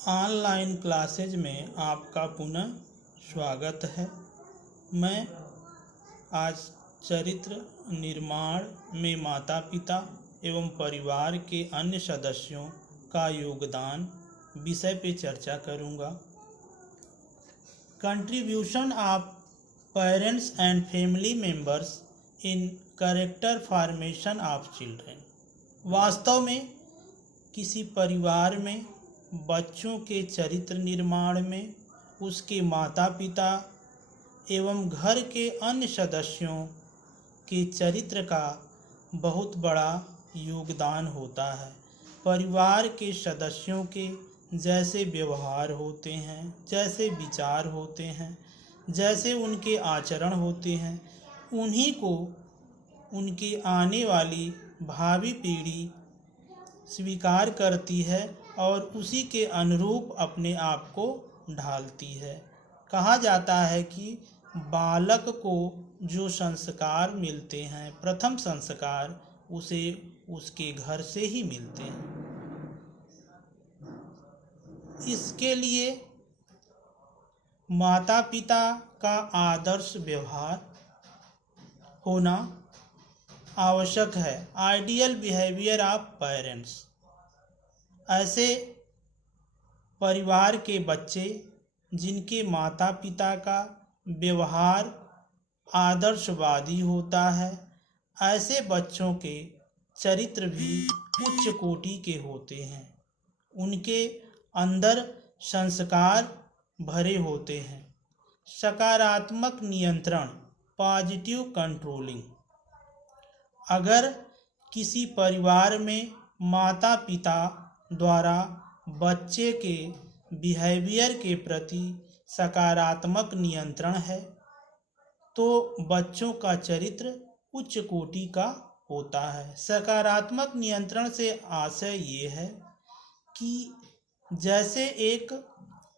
Online classes में आपका पुनः स्वागत है। मैं आज चरित्र निर्माण में माता पिता एवं परिवार के अन्य सदस्यों का योगदान विषय पे चर्चा करूंगा। Contribution of parents and family members in character formation of children. वास्तव में किसी परिवार में बच्चों के चरित्र निर्माण में उसके माता पिता एवं घर के अन्य सदस्यों के चरित्र का बहुत बड़ा योगदान होता है। परिवार के सदस्यों के जैसे व्यवहार होते हैं, जैसे विचार होते हैं, जैसे उनके आचरण होते हैं, उन्हीं को उनकी आने वाली भावी पीढ़ी स्वीकार करती है और उसी के अनुरूप अपने आप को ढालती है। कहा जाता है कि बालक को जो संस्कार मिलते हैं, प्रथम संस्कार उसे उसके घर से ही मिलते हैं। इसके लिए माता पिता का आदर्श व्यवहार होना आवश्यक है। Ideal behaviour of parents. ऐसे परिवार के बच्चे जिनके माता पिता का व्यवहार आदर्शवादी होता है, ऐसे बच्चों के चरित्र भी उच्च कोटि के होते हैं। उनके अंदर संस्कार भरे होते हैं। सकारात्मक नियंत्रण, पॉजिटिव कंट्रोलिंग। अगर किसी परिवार में माता पिता द्वारा बच्चे के बिहेवियर के प्रति सकारात्मक नियंत्रण है तो बच्चों का चरित्र उच्च कोटि का होता है। सकारात्मक नियंत्रण से आशय ये है कि जैसे एक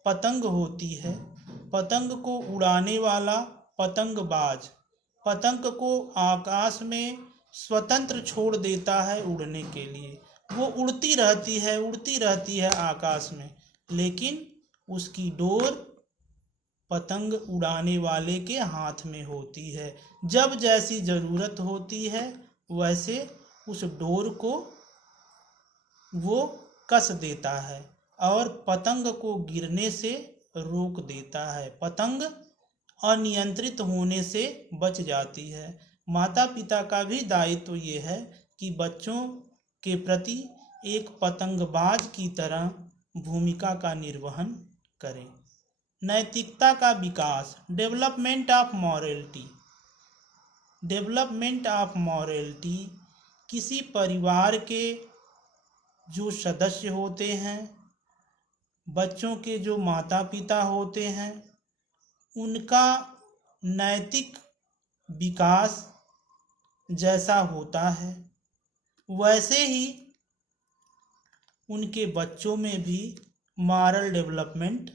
पतंग होती है, पतंग को उड़ाने वाला पतंगबाज पतंग को आकाश में स्वतंत्र छोड़ देता है उड़ने के लिए। वो उड़ती रहती है आकाश में, लेकिन उसकी डोर पतंग उड़ाने वाले के हाथ में होती है। जब जैसी ज़रूरत होती है वैसे उस डोर को वो कस देता है और पतंग को गिरने से रोक देता है। पतंग अनियंत्रित होने से बच जाती है। माता पिता का भी दायित्व ये है कि बच्चों के प्रति एक पतंगबाज की तरह भूमिका का निर्वहन करें। नैतिकता का विकास, development of morality. Development of morality किसी परिवार के जो सदस्य होते हैं, बच्चों के जो माता पिता होते हैं, उनका नैतिक विकास जैसा होता है वैसे ही उनके बच्चों में भी मॉरल डेवलपमेंट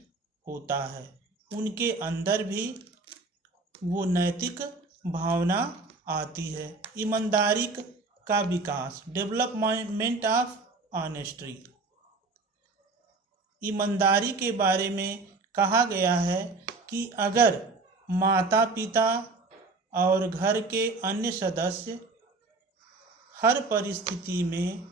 होता है। उनके अंदर भी वो नैतिक भावना आती है। ईमानदारी का विकास, डेवलपमेंट ऑफ ऑनेस्टी। ईमानदारी के बारे में कहा गया है कि अगर माता पिता और घर के अन्य सदस्य हर परिस्थिति में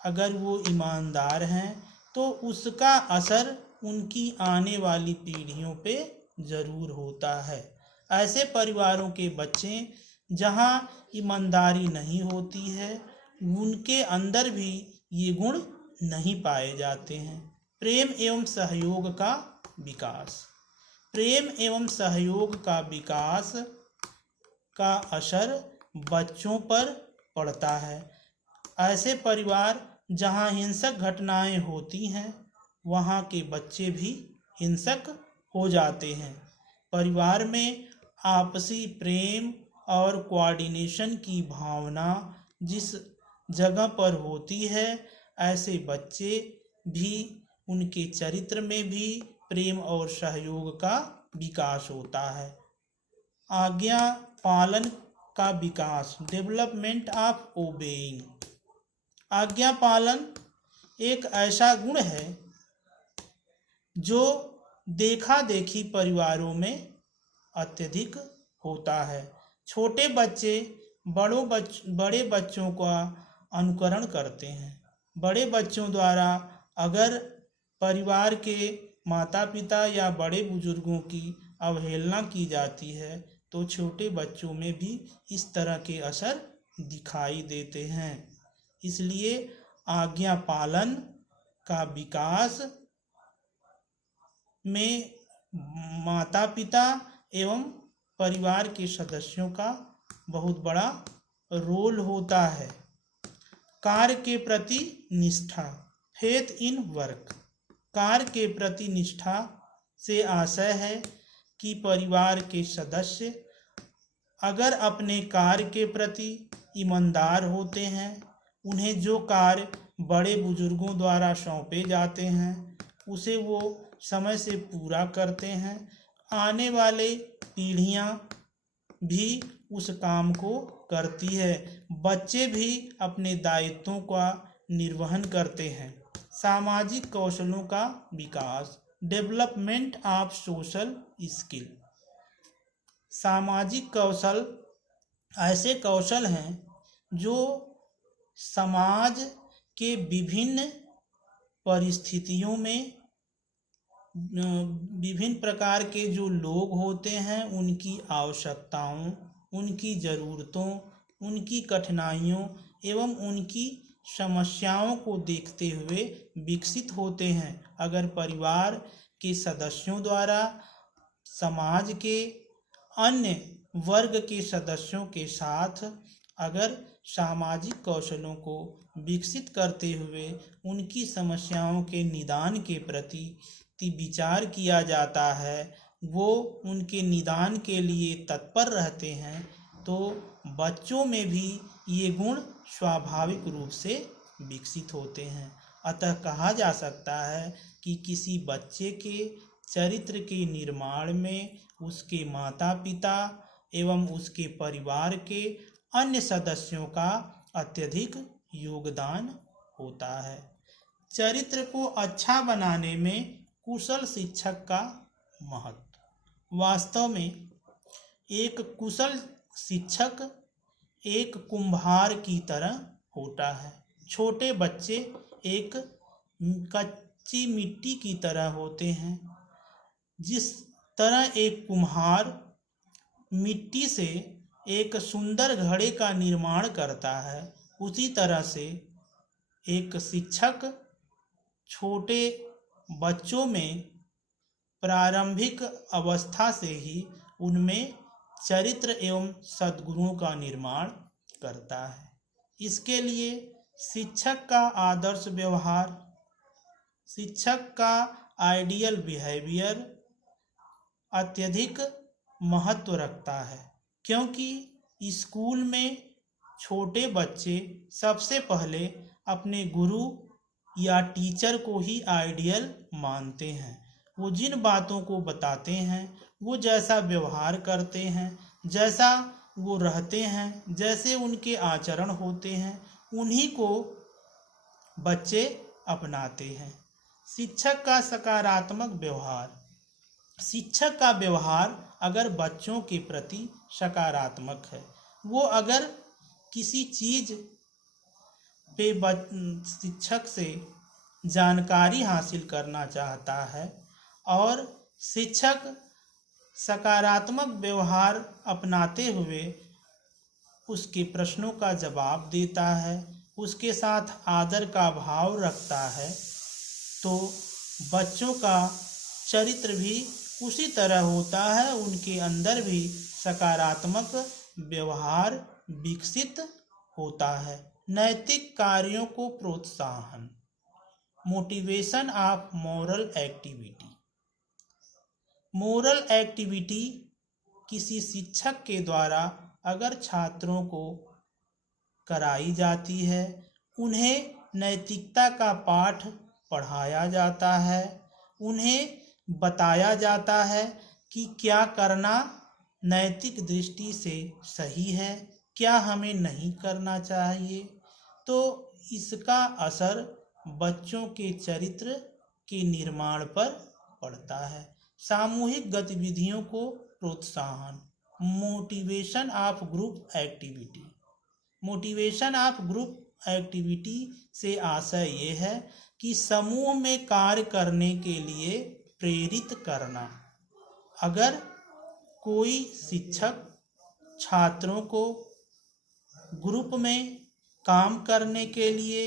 अगर वो ईमानदार हैं तो उसका असर उनकी आने वाली पीढ़ियों पे ज़रूर होता है। ऐसे परिवारों के बच्चे जहाँ ईमानदारी नहीं होती है उनके अंदर भी ये गुण नहीं पाए जाते हैं। प्रेम एवं सहयोग का विकास। प्रेम एवं सहयोग का विकास का असर बच्चों पर पड़ता है। ऐसे परिवार जहाँ हिंसक घटनाएं होती हैं वहाँ के बच्चे भी हिंसक हो जाते हैं। परिवार में आपसी प्रेम और कोऑर्डिनेशन की भावना जिस जगह पर होती है, ऐसे बच्चे भी उनके चरित्र में भी प्रेम और सहयोग का विकास होता है। आज्ञा पालन का विकास, डेवलपमेंट ऑफ ओबेइंग। आज्ञा पालन एक ऐसा गुण है जो देखा देखी परिवारों में अत्यधिक होता है। छोटे बच्चे बड़े बच्चों का अनुकरण करते हैं। बड़े बच्चों द्वारा अगर परिवार के माता पिता या बड़े बुजुर्गों की अवहेलना की जाती है तो छोटे बच्चों में भी इस तरह के असर दिखाई देते हैं। इसलिए आज्ञा पालन का विकास में माता पिता एवं परिवार के सदस्यों का बहुत बड़ा रोल होता है। कार्य के प्रति निष्ठा, फेथ इन वर्क। कार्य के प्रति निष्ठा से आशय है कि परिवार के सदस्य अगर अपने कार्य के प्रति ईमानदार होते हैं, उन्हें जो कार्य बड़े बुजुर्गों द्वारा सौंपे जाते हैं उसे वो समय से पूरा करते हैं, आने वाले पीढ़ियां भी उस काम को करती है। बच्चे भी अपने दायित्वों का निर्वहन करते हैं। सामाजिक कौशलों का विकास, डेवलपमेंट ऑफ सोशल स्किल। सामाजिक कौशल ऐसे कौशल हैं जो समाज के विभिन्न परिस्थितियों में विभिन्न प्रकार के जो लोग होते हैं उनकी आवश्यकताओं, उनकी ज़रूरतों, उनकी कठिनाइयों एवं उनकी समस्याओं को देखते हुए विकसित होते हैं। अगर परिवार के सदस्यों द्वारा समाज के अन्य वर्ग के सदस्यों के साथ अगर सामाजिक कौशलों को विकसित करते हुए उनकी समस्याओं के निदान के प्रति विचार किया जाता है, वो उनके निदान के लिए तत्पर रहते हैं, तो बच्चों में भी ये गुण स्वाभाविक रूप से विकसित होते हैं। अतः कहा जा सकता है कि किसी बच्चे के चरित्र के निर्माण में उसके माता पिता एवं उसके परिवार के अन्य सदस्यों का अत्यधिक योगदान होता है। चरित्र को अच्छा बनाने में कुशल शिक्षक का महत्व। वास्तव में एक कुशल शिक्षक एक कुम्हार की तरह होता है। छोटे बच्चे एक कच्ची मिट्टी की तरह होते हैं। जिस तरह एक कुम्हार मिट्टी से एक सुंदर घड़े का निर्माण करता है, उसी तरह से एक शिक्षक छोटे बच्चों में प्रारंभिक अवस्था से ही उनमें चरित्र एवं सद्गुणों का निर्माण करता है। इसके लिए शिक्षक का आदर्श व्यवहार, शिक्षक का आइडियल बिहेवियर अत्यधिक महत्व रखता है, क्योंकि स्कूल में छोटे बच्चे सबसे पहले अपने गुरु या टीचर को ही आइडियल मानते हैं। वो जिन बातों को बताते हैं, वो जैसा व्यवहार करते हैं, जैसा वो रहते हैं, जैसे उनके आचरण होते हैं, उन्हीं को बच्चे अपनाते हैं। शिक्षक का सकारात्मक व्यवहार, शिक्षक का व्यवहार अगर बच्चों के प्रति सकारात्मक है, वो अगर किसी चीज़ पे शिक्षक से जानकारी हासिल करना चाहता है और शिक्षक सकारात्मक व्यवहार अपनाते हुए उसके प्रश्नों का जवाब देता है, उसके साथ आदर का भाव रखता है, तो बच्चों का चरित्र भी उसी तरह होता है। उनके अंदर भी सकारात्मक व्यवहार विकसित होता है। नैतिक कार्यों को प्रोत्साहन, motivation of moral activity. Moral activity किसी शिक्षक के द्वारा अगर छात्रों को कराई जाती है, उन्हें नैतिकता का पाठ पढ़ाया जाता है, उन्हें बताया जाता है कि क्या करना नैतिक दृष्टि से सही है, क्या हमें नहीं करना चाहिए, तो इसका असर बच्चों के चरित्र के निर्माण पर पड़ता है। सामूहिक गतिविधियों को प्रोत्साहन, motivation of group activity. Motivation of group activity से आशय ये है कि समूह में कार्य करने के लिए प्रेरित करना। अगर कोई शिक्षक छात्रों को ग्रुप में काम करने के लिए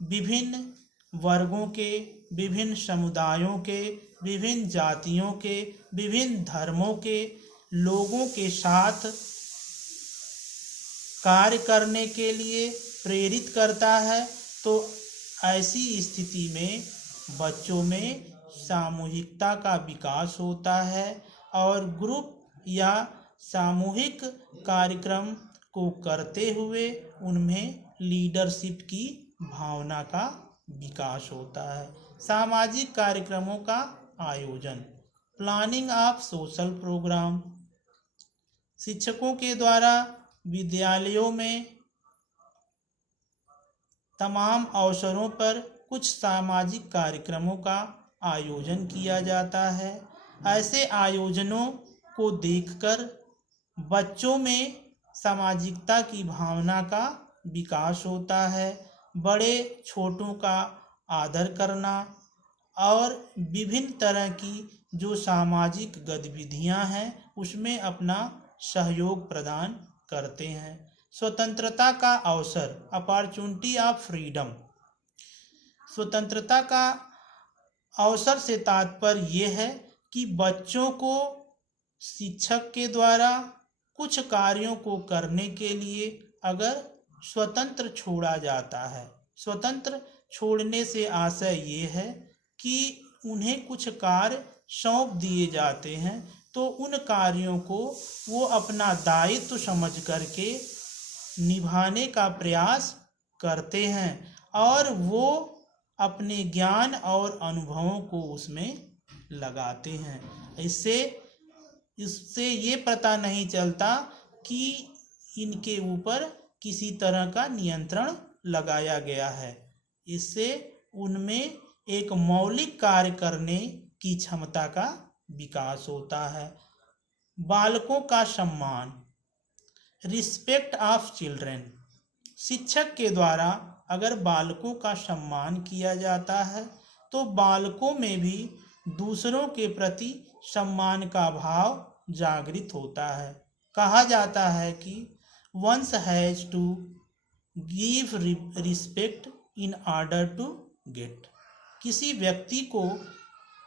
विभिन्न वर्गों के, विभिन्न समुदायों के, विभिन्न जातियों के, विभिन्न धर्मों के लोगों के साथ कार्य करने के लिए प्रेरित करता है, तो ऐसी स्थिति में बच्चों में सामूहिकता का विकास होता है और ग्रुप या सामूहिक कार्यक्रम को करते हुए उनमें लीडरशिप की भावना का विकास होता है। सामाजिक कार्यक्रमों का आयोजन, प्लानिंग ऑफ सोशल प्रोग्राम। शिक्षकों के द्वारा विद्यालयों में तमाम अवसरों पर कुछ सामाजिक कार्यक्रमों का आयोजन किया जाता है। ऐसे आयोजनों को देखकर बच्चों में सामाजिकता की भावना का विकास होता है। बड़े छोटों का आदर करना और विभिन्न तरह की जो सामाजिक गतिविधियां हैं उसमें अपना सहयोग प्रदान करते हैं। स्वतंत्रता का अवसर, अपॉर्चुनिटी ऑफ फ्रीडम। स्वतंत्रता का अवसर से तात्पर्य ये है कि बच्चों को शिक्षक के द्वारा कुछ कार्यों को करने के लिए अगर स्वतंत्र छोड़ा जाता है। स्वतंत्र छोड़ने से आशय ये है कि उन्हें कुछ कार्य सौंप दिए जाते हैं तो उन कार्यों को वो अपना दायित्व समझ करके निभाने का प्रयास करते हैं और वो अपने ज्ञान और अनुभवों को उसमें लगाते हैं। इससे ये पता नहीं चलता कि इनके ऊपर किसी तरह का नियंत्रण लगाया गया है। इससे उनमें एक मौलिक कार्य करने की क्षमता का विकास होता है। बालकों का सम्मान, रिस्पेक्ट ऑफ चिल्ड्रेन। शिक्षक के द्वारा अगर बालकों का सम्मान किया जाता है तो बालकों में भी दूसरों के प्रति सम्मान का भाव जागृत होता है। कहा जाता है कि one's has to give respect in order to get. किसी व्यक्ति को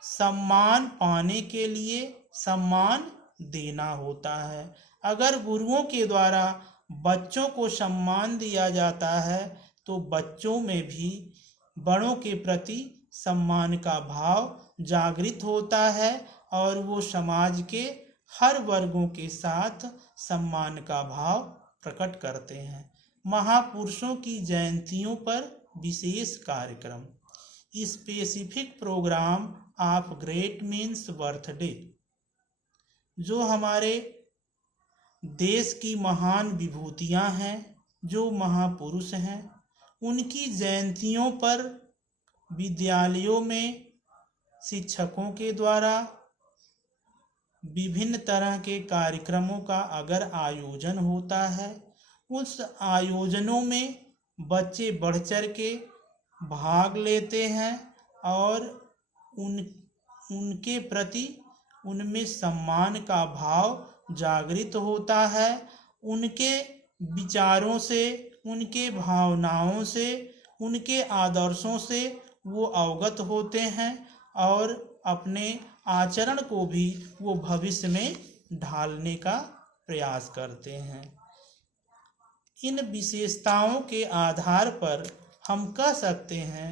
सम्मान पाने के लिए सम्मान देना होता है। अगर गुरुओं के द्वारा बच्चों को सम्मान दिया जाता है तो बच्चों में भी बड़ों के प्रति सम्मान का भाव जागृत होता है और वो समाज के हर वर्गों के साथ सम्मान का भाव प्रकट करते हैं। महापुरुषों की जयंतियों पर विशेष कार्यक्रम, specific programme of great means birthday. जो हमारे देश की महान विभूतियां हैं, जो महापुरुष हैं, उनकी जयंतियों पर विद्यालयों में शिक्षकों के द्वारा विभिन्न तरह के कार्यक्रमों का अगर आयोजन होता है, उस आयोजनों में बच्चे बढ़ चढ़ के भाग लेते हैं और उनके प्रति उनमें सम्मान का भाव जागृत होता है। उनके विचारों से, उनके भावनाओं से, उनके आदर्शों से वो अवगत होते हैं और अपने आचरण को भी वो भविष्य में ढालने का प्रयास करते हैं। इन विशेषताओं के आधार पर हम कह सकते हैं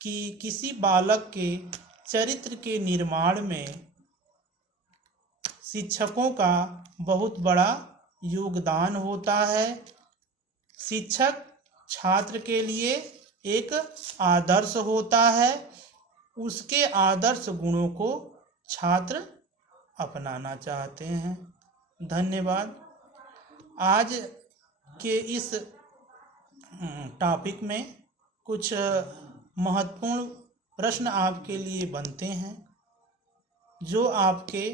कि किसी बालक के चरित्र के निर्माण में शिक्षकों का बहुत बड़ा योगदान होता है। शिक्षक छात्र के लिए एक आदर्श होता है, उसके आदर्श गुणों को छात्र अपनाना चाहते हैं। धन्यवाद। आज के इस टॉपिक में कुछ महत्वपूर्ण प्रश्न आपके लिए बनते हैं। जो आपके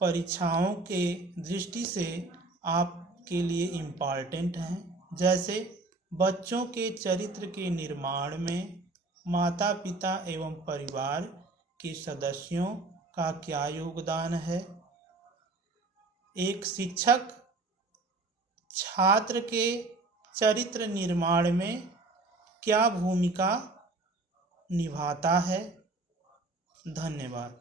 परीक्षाओं के दृष्टि से आपके लिए इम्पॉर्टेंट हैं। जैसे बच्चों के चरित्र के निर्माण में माता पिता एवं परिवार के सदस्यों का क्या योगदान है। एक शिक्षक छात्र के चरित्र निर्माण में क्या भूमिका निभाता है। धन्यवाद।